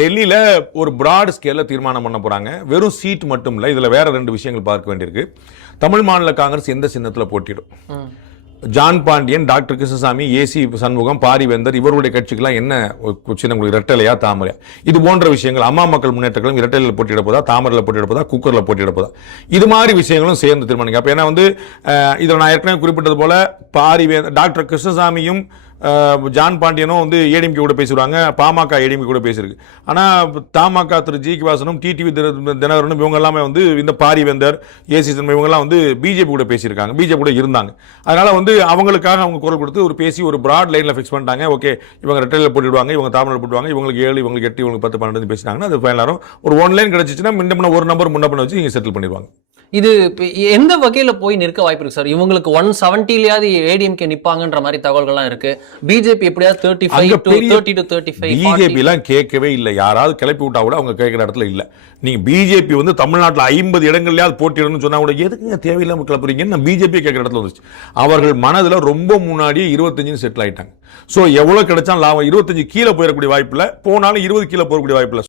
டெல்லியில ஒரு பிராட் ஸ்கேல்ல தீர்மானம் பண்ண போறாங்க. வெறும் சீட் மட்டும் இல்ல, இதுல வேற 2 விஷயங்கள் பார்க்க வேண்டியிருக்கு. தமிழ் மாநில காங்கிரஸ் எந்த சின்னத்துல போட்டியிடும்? John Pandian, doctor Krishnasamy, AC Shanmugam, Parivendhar இவருடைய கட்சிக்கெல்லாம் என்ன சின்னம், இரட்டைலையா தாமரையா, இது போன்ற விஷயங்கள். அம்மா மக்கள் முன்னேற்ற கழகம் இரட்டையில போட்டியிட போதா, தாமரையில் போட்டியிட போதா, குக்கர்ல போட்டியிட போதா, இது மாதிரி விஷயங்களும் சேர்ந்து தீர்மானிக்க. அப்ப ஏன்னா இதில் நான் ஏற்கனவே குறிப்பிட்டது போல பாரிவேந்தர், டாக்டர் கிருஷ்ணசாமியும் ஜான் பாண்டியனும் ஏடிஎம்கே கூட பேசுவாங்க, பாமக ஏடிஎம்கே கூட பேசியிருக்கு. ஆனால் தமாக திரு ஜி கே வாசனும், டிடிவி தினகரனும் இவங்க எல்லாமே இந்த பாரிவேந்தர், ஏசி சண்முகம் இவங்கெல்லாம் பிஜேபி கூட பேசியிருக்காங்க, பிஜேபி கூட இருந்தாங்க. அதனால அவங்களுக்காக அவங்க குரல் கொடுத்து ஒரு பேசி ஒரு பிராட் லைன்ல ஃபிக்ஸ் பண்ணிட்டாங்க. ஓகே, இவங்க ரெட்டையில் போட்டுடுவாங்க, இவங்க தாமரையில் போட்டுவாங்க, இவங்களுக்கு 7, இவங்களுக்கு 8, இவங்களுக்கு 10, 12 பேசினாங்கன்னா அது ஃபைனலாக ஒரு 1 லைன் கிடைச்சிச்சுன்னா முன்ன ஒரு நம்பர் முன்ன பண்ண வச்சு நீங்க செட்டில் பண்ணிடுவாங்க. இது எந்த வகையில போய் நிற்க வாய்ப்பு இருக்கு சார்? இவங்களுக்கு 170லயாவது ஏடிஎம்கே நிப்பாங்கன்ற மாதிரி தகவல்கள்லாம் இருக்கு. பிஜேபி எப்படியாவது 35 to 35 பிஜேபி எல்லாம் கேட்கவே இல்லை. யாராவது கிளப்பி விட்டா கூட அவங்க கேட்கிற இடத்துல இல்ல. நீங்க பிஜேபி தமிழ்நாட்டில் 50 இடங்கள்லயாவது போட்டியிடணும்னு சொன்னா கூட எதுக்குங்க தேவையில்லாம கிளப்புறீங்கன்னு பிஜேபி கேட்கிற இடத்துல வந்துச்சு. அவர்கள் மனதுல ரொம்ப முன்னாடியே 25 செட்டில் ஆயிட்டாங்க. சோ எவ்வளவு கிடைச்சாலும் லாபம். 25 கீழே போயிடக்கூடிய வாய்ப்பு இல்ல, போனாலும் 20 கீழே போகக்கூடிய வாய்ப்பு இல்ல.